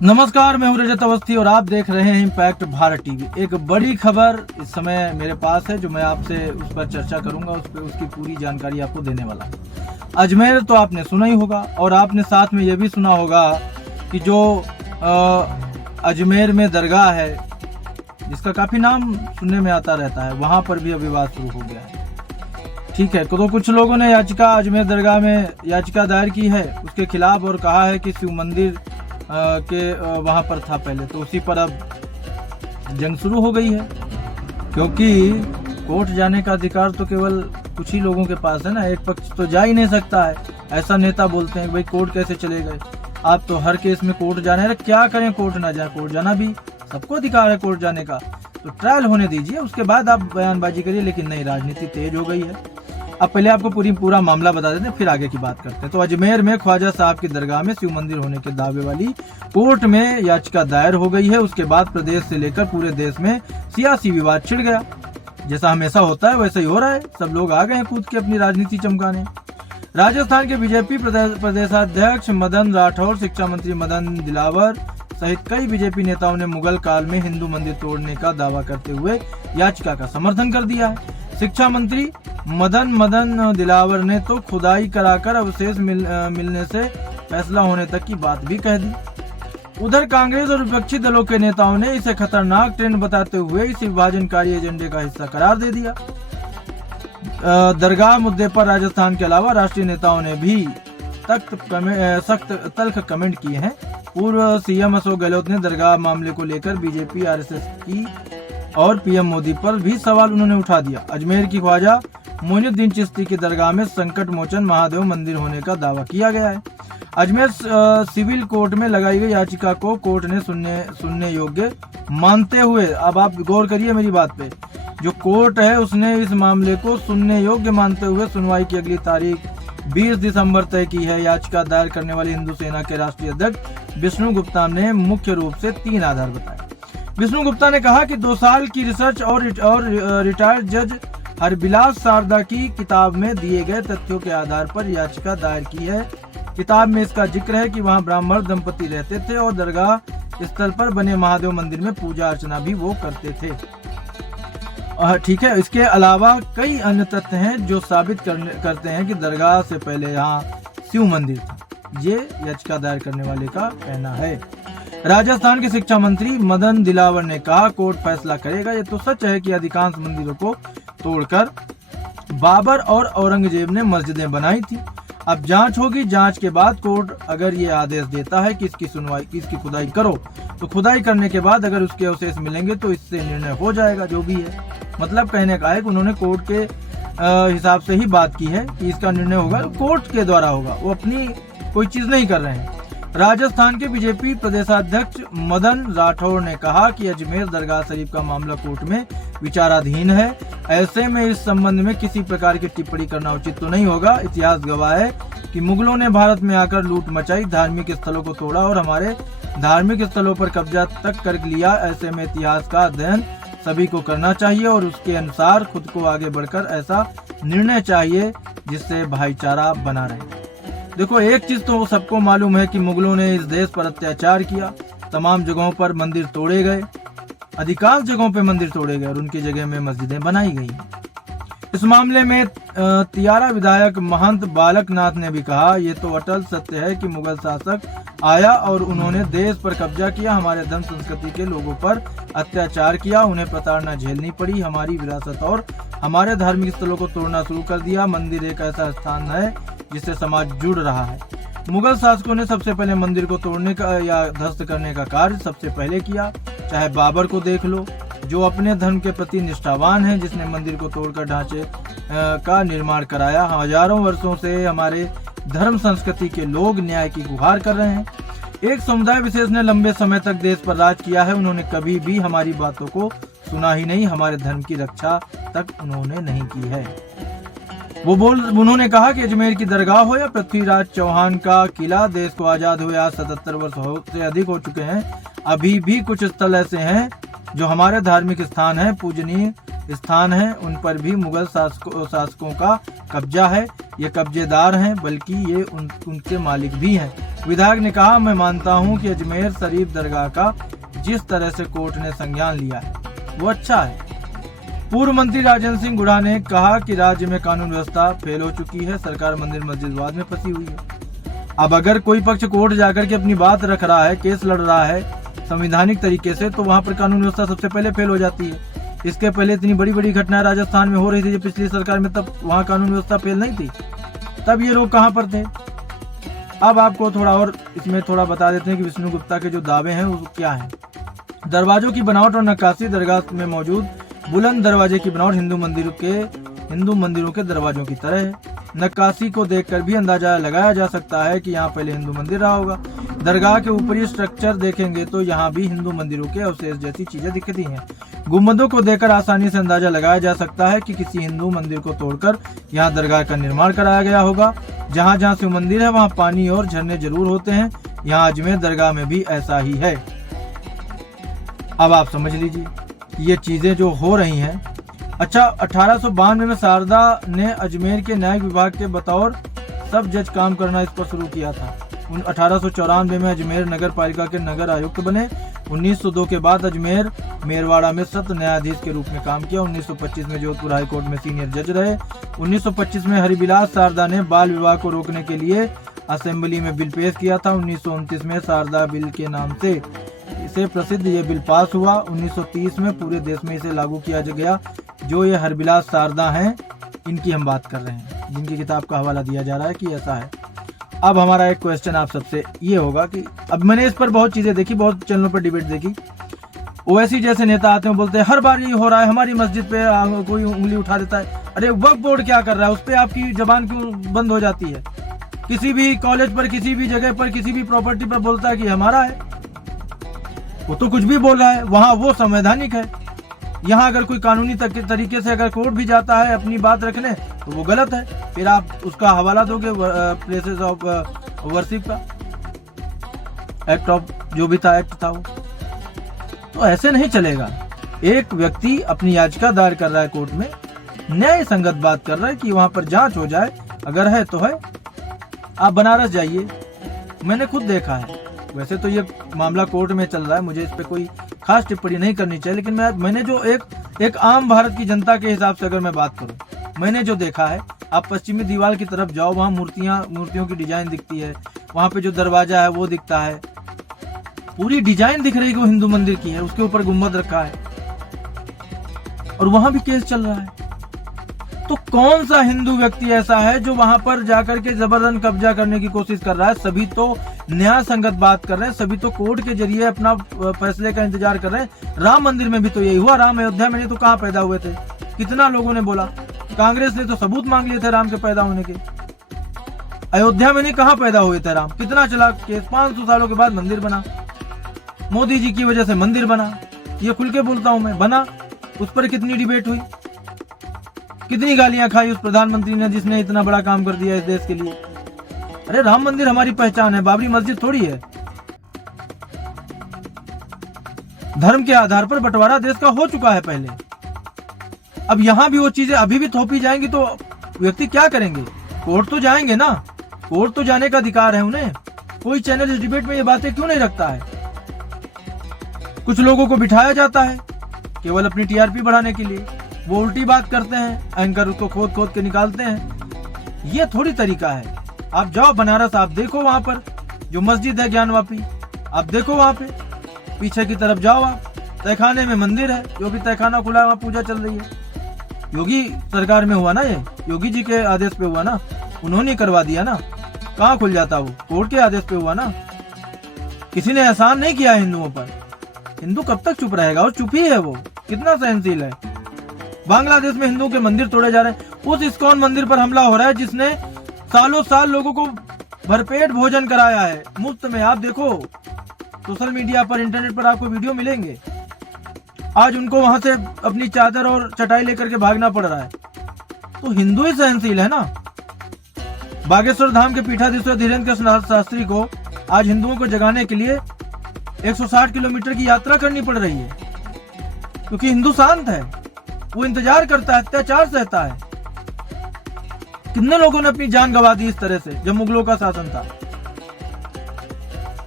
नमस्कार, मैं हूं रजत अवस्थी और आप देख रहे हैं इम्पैक्ट भारत टीवी। एक बड़ी खबर इस समय मेरे पास है जो मैं आपसे उस पर चर्चा करूंगा, उस पर उसकी पूरी जानकारी आपको देने वाला हूं। अजमेर तो आपने सुना ही होगा और आपने साथ में यह भी सुना होगा कि जो अजमेर में दरगाह है जिसका काफी नाम सुनने में आता रहता है, वहां पर भी अब विवाद शुरू हो गया है। ठीक है, तो कुछ लोगों ने याचिका अजमेर दरगाह में याचिका दायर की है उसके खिलाफ और कहा है कि शिव मंदिर के वहां पर था पहले, तो उसी पर अब जंग शुरू हो गई है, क्योंकि कोर्ट जाने का अधिकार तो केवल कुछ ही लोगों के पास है ना। एक पक्ष तो जा ही नहीं सकता है। ऐसा नेता बोलते हैं भाई कोर्ट कैसे चले गए, आप तो हर केस में कोर्ट जाने हैं। क्या करें, कोर्ट ना जाए? कोर्ट जाना भी सबको अधिकार है कोर्ट जाने का, तो ट्रायल होने दीजिए, उसके बाद आप बयानबाजी करिए। लेकिन नहीं, राजनीति तेज हो गई है। अब पहले आपको पूरा मामला बता देते हैं, फिर आगे की बात करते हैं। तो अजमेर में ख्वाजा साहब की दरगाह में शिव मंदिर होने के दावे वाली कोर्ट में याचिका दायर हो गई है। उसके बाद प्रदेश से लेकर पूरे देश में सियासी विवाद छिड़ गया। जैसा हमेशा होता है वैसा ही हो रहा है, सब लोग आ गए हैं कूद के अपनी राजनीति चमकाने। राजस्थान के बीजेपी प्रदेशाध्यक्ष मदन राठौर, शिक्षा मंत्री मदन दिलावर सहित कई बीजेपी नेताओं ने मुगल काल में हिंदू मंदिर तोड़ने का दावा करते हुए याचिका का समर्थन कर दिया है। शिक्षा मंत्री मदन दिलावर ने तो खुदाई कराकर अवशेष मिलने से फैसला होने तक की बात भी कह दी। उधर कांग्रेस और विपक्षी दलों के नेताओं ने इसे खतरनाक ट्रेंड बताते हुए इस विभाजनकारी एजेंडे का हिस्सा करार दे दिया। दरगाह मुद्दे पर राजस्थान के अलावा राष्ट्रीय नेताओं ने भी सख्त तल्ख कमेंट किए हैं। पूर्व सीएम अशोक गहलोत ने दरगाह मामले को लेकर बीजेपी, आरएसएस की और पीएम मोदी पर भी सवाल उन्होंने उठा दिया। अजमेर की ख्वाजा मोइनुद्दीन चिश्ती की दरगाह में संकट मोचन महादेव मंदिर होने का दावा किया गया है। अजमेर सिविल कोर्ट में लगाई गई याचिका को कोर्ट ने सुनने योग्य मानते हुए, अब आप गौर करिए मेरी बात पे, जो कोर्ट है उसने इस मामले को सुनने योग्य मानते हुए सुनवाई की अगली तारीख 20 दिसंबर तय की है। याचिका दायर करने वाले हिंदू सेना के राष्ट्रीय अध्यक्ष विष्णु गुप्ता ने मुख्य रूप से 3 आधार बताए। विष्णु गुप्ता ने कहा कि 2 साल की रिसर्च और रिटायर्ड जज हरबिलास शारदा की किताब में दिए गए तथ्यों के आधार पर याचिका दायर की है। किताब में इसका जिक्र है कि वहां ब्राह्मण दंपति रहते थे और दरगाह स्थल पर बने महादेव मंदिर में पूजा अर्चना भी वो करते थे। ठीक है, इसके अलावा कई अन्य तथ्य हैं जो साबित करते हैं कि दरगाह से पहले यहाँ शिव मंदिर था। ये याचिका दायर करने वाले का कहना है। राजस्थान के शिक्षा मंत्री मदन दिलावर ने कहा कोर्ट फैसला करेगा। ये तो सच है कि अधिकांश मंदिरों को तोड़कर बाबर और औरंगजेब ने मस्जिदें बनाई थी। अब जांच होगी, जांच के बाद कोर्ट अगर ये आदेश देता है कि इसकी खुदाई करो, तो खुदाई करने के बाद अगर उसके अवशेष मिलेंगे तो इससे निर्णय हो जाएगा जो भी है। मतलब कहने का है कि उन्होंने कोर्ट के हिसाब से ही बात की है कि इसका निर्णय होगा, कोर्ट के द्वारा होगा, वो अपनी कोई चीज नहीं कर रहे हैं। राजस्थान के बीजेपी प्रदेशाध्यक्ष मदन राठौर ने कहा कि अजमेर दरगाह शरीफ का मामला कोर्ट में विचाराधीन है। ऐसे में इस संबंध में किसी प्रकार की टिप्पणी करना उचित तो नहीं होगा। इतिहास गवाह है कि मुगलों ने भारत में आकर लूट मचाई, धार्मिक स्थलों को तोड़ा और हमारे धार्मिक स्थलों पर कब्जा तक कर लिया। ऐसे में इतिहास का अध्ययन सभी को करना चाहिए और उसके अनुसार खुद को आगे बढ़कर ऐसा निर्णय चाहिए जिससे भाईचारा बना रहे। देखो, एक चीज तो सबको मालूम है कि मुगलों ने इस देश पर अत्याचार किया, तमाम जगहों पर मंदिर तोड़े गए, अधिकांश जगहों पे मंदिर तोड़े गए और उनकी जगह में मस्जिदें बनाई गई। इस मामले में तियारा विधायक महंत बालक नाथ ने भी कहा, ये तो अटल सत्य है कि मुगल शासक आया और उन्होंने देश पर कब्जा किया, हमारे धर्म संस्कृति के लोगों पर अत्याचार किया, उन्हें प्रताड़ना झेलनी पड़ी, हमारी विरासत और हमारे धार्मिक स्थलों को तोड़ना शुरू कर दिया। मंदिर एक ऐसा स्थान है जिससे समाज जुड़ रहा है। मुगल शासकों ने सबसे पहले मंदिर को तोड़ने का या ध्वस्त करने का कार्य सबसे पहले किया। चाहे बाबर को देख लो, जो अपने धर्म के प्रति निष्ठावान है, जिसने मंदिर को तोड़कर ढांचे का निर्माण कराया। हजारों वर्षों से हमारे धर्म संस्कृति के लोग न्याय की गुहार कर रहे हैं। एक समुदाय विशेष ने लंबे समय तक देश पर राज किया है, उन्होंने कभी भी हमारी बातों को सुना ही नहीं, हमारे धर्म की रक्षा तक उन्होंने नहीं की है। उन्होंने कहा कि अजमेर की दरगाह हो या पृथ्वीराज चौहान का किला, देश को आजाद हुए आज 77 वर्ष से अधिक हो चुके हैं, अभी भी कुछ स्थल ऐसे हैं जो हमारे धार्मिक स्थान हैं, पूजनीय स्थान हैं, उन पर भी मुगल शासकों का कब्जा है। ये कब्जेदार हैं बल्कि ये उनके मालिक भी हैं। विधायक ने कहा, मैं मानता हूं कि अजमेर शरीफ दरगाह का जिस तरह से कोर्ट ने संज्ञान लिया है वो अच्छा है। पूर्व मंत्री राजेंद्र सिंह गुढ़ा ने कहा कि राज्य में कानून व्यवस्था फेल हो चुकी है, सरकार मंदिर मस्जिद विवाद में फंसी हुई है। अब अगर कोई पक्ष कोर्ट जाकर के अपनी बात रख रहा है, केस लड़ रहा है संवैधानिक तरीके से, तो वहां पर कानून व्यवस्था सबसे पहले फेल हो जाती है। इसके पहले इतनी बड़ी बड़ी घटनाएं राजस्थान में हो रही थी जब पिछली सरकार में, तब वहां कानून व्यवस्था फेल नहीं थी, तब ये लोग कहां पर थे। अब आपको थोड़ा और इसमें थोड़ा बता देते हैं कि विष्णु गुप्ता के जो दावे हैं वो क्या हैं। दरवाजों की बनावट और नक्काशी दरगाह में मौजूद बुलंद दरवाजे की बनावट हिंदू मंदिरों के दरवाजों की तरह है। नक्काशी को देखकर भी अंदाजा लगाया जा सकता है कि यहाँ पहले हिंदू मंदिर रहा होगा। दरगाह के ऊपरी स्ट्रक्चर देखेंगे तो यहाँ भी हिंदू मंदिरों के अवशेष जैसी चीजें दिखती हैं। गुंबदों को देखकर आसानी से अंदाजा लगाया जा सकता है कि किसी हिंदू मंदिर को तोड़कर यहाँ दरगाह का निर्माण कराया गया होगा। जहाँ जहाँ शिव मंदिर है वहाँ पानी और झरने जरूर होते हैं, यहाँ अजमेर दरगाह में भी ऐसा ही है। अब आप समझ लीजिए ये चीजें जो हो रही हैं। अच्छा, 1892 में शारदा ने अजमेर के न्यायिक विभाग के बतौर सब जज काम करना इस पर शुरू किया था। 1894 में अजमेर नगर पालिका के नगर आयुक्त बने। 1902 के बाद अजमेर मेरवाड़ा में सत्र न्यायाधीश के रूप में काम किया। 1925 में जोधपुर हाईकोर्ट में सीनियर जज रहे। 1925 में हरिबिलास शारदा ने बाल विवाह को रोकने के लिए असेंबली में बिल पेश किया था। 1929 में शारदा बिल के नाम से इसे प्रसिद्ध ये बिल पास हुआ। 1930 में पूरे देश में इसे लागू किया गया। जो ये हरबिलास शारदा हैं, इनकी हम बात कर रहे हैं, जिनकी किताब का हवाला दिया जा रहा है कि ऐसा है। अब हमारा एक क्वेश्चन आप सबसे ये होगा कि अब मैंने इस पर बहुत चीजें देखी, बहुत चैनलों पर डिबेट देखी। ओवैसी जैसे नेता आते हैं, बोलते हैं हर बार ये हो रहा है, हमारी मस्जिद पे कोई उंगली उठा देता है। अरे वक्फ बोर्ड क्या कर रहा है, उस पर आपकी जबान क्यों बंद हो जाती है? किसी भी कॉलेज पर, किसी भी जगह पर, किसी भी प्रॉपर्टी पर बोलता है कि हमारा है, वो तो कुछ भी बोल रहा है, वहां वो संवैधानिक है। यहाँ अगर कोई कानूनी तरीके से अगर कोर्ट भी जाता है अपनी बात रखने तो वो गलत है। फिर आप उसका हवाला दोगे प्लेसेस ऑफ वर्शिप का, एक्ट ऑफ जो भी था, एक्ट था वो, तो ऐसे नहीं चलेगा। एक व्यक्ति अपनी याचिका दायर कर रहा है कोर्ट में, न्याय संगत बात कर रहा है कि वहां पर जांच हो जाए, अगर है तो है। आप बनारस जाइए, मैंने खुद देखा है। वैसे तो ये मामला कोर्ट में चल रहा है, मुझे इस पे कोई खास टिप्पणी नहीं करनी चाहिए, लेकिन मैंने जो एक आम भारत की जनता के हिसाब से अगर मैं बात करूं, मैंने जो देखा है, आप पश्चिमी दीवार की तरफ जाओ, वहां मूर्तियों की डिजाइन दिखती है, वहां पे जो दरवाजा है वो दिखता है, पूरी डिजाइन दिख रही है वो हिंदू मंदिर की है, उसके ऊपर गुम्बद रखा है, और वहां भी केस चल रहा है। तो कौन सा हिंदू व्यक्ति ऐसा है जो वहां पर जाकर के जबरदस्त कब्जा करने की कोशिश कर रहा है? सभी तो न्याय संगत बात कर रहे हैं, सभी तो कोर्ट के जरिए अपना फैसले का इंतजार कर रहे हैं। राम मंदिर में भी तो यही हुआ, राम अयोध्या में नहीं तो कहाँ पैदा हुए थे? कितना लोगों ने बोला, कांग्रेस ने तो सबूत मांग लिए थे राम के पैदा होने के। अयोध्या में नहीं, कहाँ पैदा हुए थे राम? कितना चला केस, 500 सालों के बाद मंदिर बना, मोदी जी की वजह से मंदिर बना, ये खुल के बोलता हूं मैं, बना। उस पर कितनी डिबेट हुई, कितनी गालियां खाई उस प्रधानमंत्री ने जिसने इतना बड़ा काम कर दिया इस देश के लिए। अरे राम मंदिर हमारी पहचान है, बाबरी मस्जिद थोड़ी है। धर्म के आधार पर बंटवारा देश का हो चुका है पहले। अब यहां भी वो चीजें अभी भी थोपी जाएंगी तो व्यक्ति क्या करेंगे? कोर्ट तो जाएंगे ना, कोर्ट तो जाने का अधिकार है उन्हें। कोई चैनल इस डिबेट में ये बातें क्यों नहीं रखता है? कुछ लोगों को बिठाया जाता है केवल अपनी टीआरपी बढ़ाने के लिए, वो उल्टी बात करते हैं, एंकर उसको खोद खोद के निकालते हैं। ये थोड़ी तरीका है। आप जाओ बनारस, आप देखो वहां पर जो मस्जिद है ज्ञानवापी, आप देखो वहां पे पीछे की तरफ जाओ, आप तहखाने में मंदिर है, जो भी तहखाना खुला है वहां पूजा चल रही है। योगी सरकार में हुआ ना, ये योगी जी के आदेश पे हुआ ना, उन्होंने करवा दिया ना। कहाँ खुल जाता? वो कोर्ट के आदेश पे हुआ ना, किसी ने एहसान नहीं किया हिंदुओं पर। हिंदू कब तक चुप रहेगा? और चुप ही है वो, कितना सहनशील है। बांग्लादेश में हिंदुओं के मंदिर तोड़े जा रहे हैं, उस इस्कॉन मंदिर पर हमला हो रहा है जिसने सालों साल लोगों को भरपेट भोजन कराया है मुफ्त में। आप देखो सोशल मीडिया पर, इंटरनेट पर आपको वीडियो मिलेंगे। आज उनको वहां से अपनी चादर और चटाई लेकर के भागना पड़ रहा है। तो हिंदू ही सहनशील है ना। बागेश्वर धाम के पीठाधीश्वर धीरेन्द्र कृष्ण शास्त्री को आज हिंदुओं को जगाने के लिए 160 किलोमीटर की यात्रा करनी पड़ रही है, क्योंकि हिंदू शांत है, वो इंतजार करता है, अत्याचार सहता है। कितने लोगों ने अपनी जान गंवा दी इस तरह से जब मुगलों का शासन था।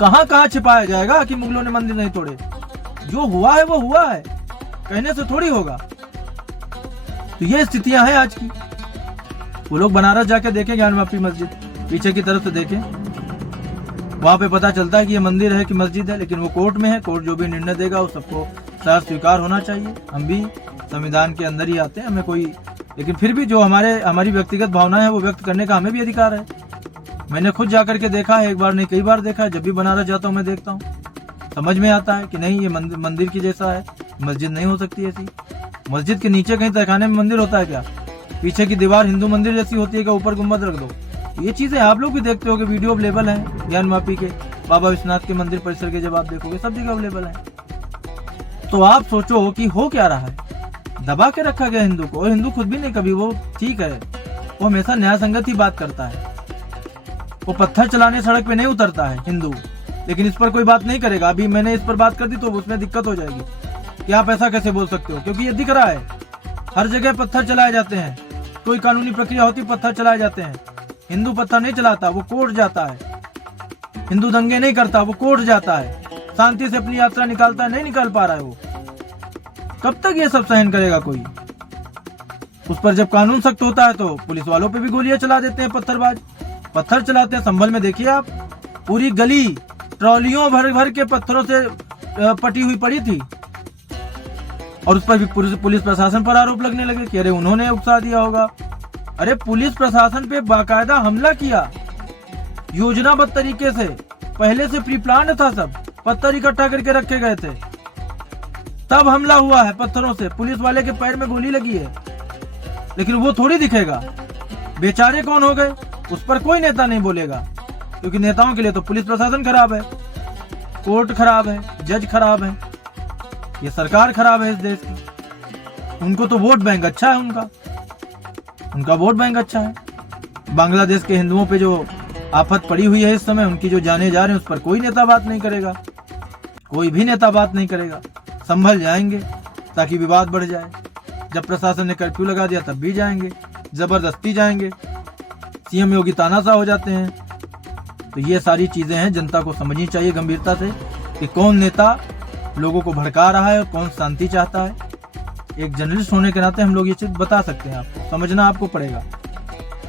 कहां कहां छिपाया जाएगा कि मुगलों ने मंदिर नहीं तोड़े। जो हुआ है वो हुआ है, कहने से थोड़ी होगा। तो ये स्थितियां हैं आज की। वो लोग बनारस जाके देखें ज्ञानवापी मस्जिद, पीछे की तरफ से देखें, वहां पे पता चलता है कि ये मंदिर है कि मस्जिद है, लेकिन वो कोर्ट में है। कोर्ट जो भी निर्णय देगा वो सबको साथ स्वीकार होना चाहिए। हम भी संविधान के अंदर ही आते हैं, हमें कोई, लेकिन फिर भी जो हमारी व्यक्तिगत भावनाएं है वो व्यक्त करने का हमें भी अधिकार है। मैंने खुद जाकर के देखा है, एक बार नहीं कई बार देखा है। जब भी बनारस जाता हूँ मैं देखता हूँ, समझ में आता है कि नहीं ये मंदिर की जैसा है, मस्जिद नहीं हो सकती ऐसी। मस्जिद के नीचे कहीं तहखाने में मंदिर होता है क्या? पीछे की दीवार हिंदू मंदिर जैसी होती है क्या? ऊपर गुम्बद रख दो। ये चीजें आप लोग भी देखते हो कि वीडियो अवेलेबल है ज्ञानवापी के, बाबा विश्वनाथ के मंदिर परिसर के, जब आप देखोगे सब जगह अवेलेबल है। तो आप सोचो कि हो क्या रहा है। दबा के रखा गया हिंदू को, और हिंदू खुद भी नहीं कभी, वो ठीक है, वो हमेशा न्याय संगत ही बात करता है। वो पत्थर चलाने सड़क पे नहीं उतरता है हिंदू, लेकिन इस पर कोई बात नहीं करेगा। अभी मैंने इस पर बात कर दी तो उसमें दिक्कत हो जाएगी कि आप ऐसा कैसे बोल सकते हो, क्योंकि ये दिख रहा है हर जगह पत्थर चलाए जाते हैं। कोई कानूनी प्रक्रिया होती पत्थर चलाए जाते हैं। हिंदू पत्थर नहीं चलाता, वो कोर्ट जाता है। हिंदू दंगे नहीं करता, वो कोर्ट जाता है। शांति से अपनी यात्रा निकालता है, नहीं निकाल पा रहा है वो। कब तक ये सब सहन करेगा कोई? उस पर जब कानून सख्त होता है तो पुलिस वालों पे भी गोलियां चला देते हैं पत्थरबाज, पत्थर चलाते हैं। संभल में देखिए आप, पूरी गली ट्रॉलियों भर भर के पत्थरों से पटी हुई पड़ी थी, और उस पर भी पुलिस प्रशासन पर आरोप लगने लगे कि अरे उन्होंने उकसा दिया होगा। अरे पुलिस प्रशासन पे बाकायदा हमला किया, योजनाबद्ध तरीके से, पहले से प्री प्लान था, सब पत्थर इकट्ठा करके रखे गए थे, तब हमला हुआ है पत्थरों से। पुलिस वाले के पैर में गोली लगी है, लेकिन वो थोड़ी दिखेगा। बेचारे कौन हो गए, उस पर कोई नेता नहीं बोलेगा, क्योंकि नेताओं के लिए तो पुलिस प्रशासन खराब है, कोर्ट खराब है, जज खराब है, ये सरकार खराब है इस देश की। उनको तो वोट बैंक अच्छा है, उनका वोट बैंक अच्छा है। बांग्लादेश के हिंदुओं पे जो आफत पड़ी हुई है इस समय, उनकी जो जाने जा रहे हैं, उस पर कोई नेता बात नहीं करेगा, कोई भी नेता बात नहीं करेगा। संभल जाएंगे ताकि विवाद बढ़ जाए। जब प्रशासन ने कर्फ्यू लगा दिया तब भी जाएंगे, जबरदस्ती जाएंगे। सीएम योगी तानाशाह हो जाते हैं। तो ये सारी चीजें हैं, जनता को समझनी चाहिए गंभीरता से कि कौन नेता लोगों को भड़का रहा है और कौन शांति चाहता है। एक जर्नलिस्ट होने के नाते हम लोग ये चीज बता सकते हैं, आपको समझना आपको पड़ेगा।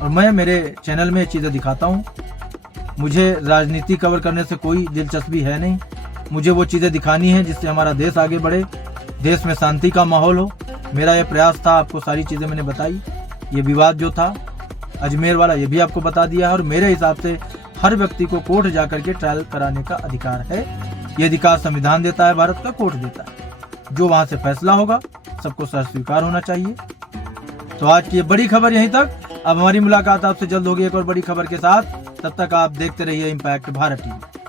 और मैं मेरे चैनल में ये चीजें दिखाता हूँ। मुझे राजनीति कवर करने से कोई दिलचस्पी है नहीं, मुझे वो चीजें दिखानी है जिससे हमारा देश आगे बढ़े, देश में शांति का माहौल हो। मेरा ये प्रयास था, आपको सारी चीजें मैंने बताई। ये विवाद जो था अजमेर वाला, ये भी आपको बता दिया है। और मेरे हिसाब से हर व्यक्ति को कोर्ट जाकर के ट्रायल कराने का अधिकार है। ये अधिकार संविधान देता है, भारत का कोर्ट देता है। जो वहां से फैसला होगा सबको स्वीकार होना चाहिए। तो आज की ये बड़ी खबर यहीं तक। अब हमारी मुलाकात आपसे जल्द होगी एक और बड़ी खबर के साथ। तब तक आप देखते रहिए इम्पैक्ट भारत टीवी।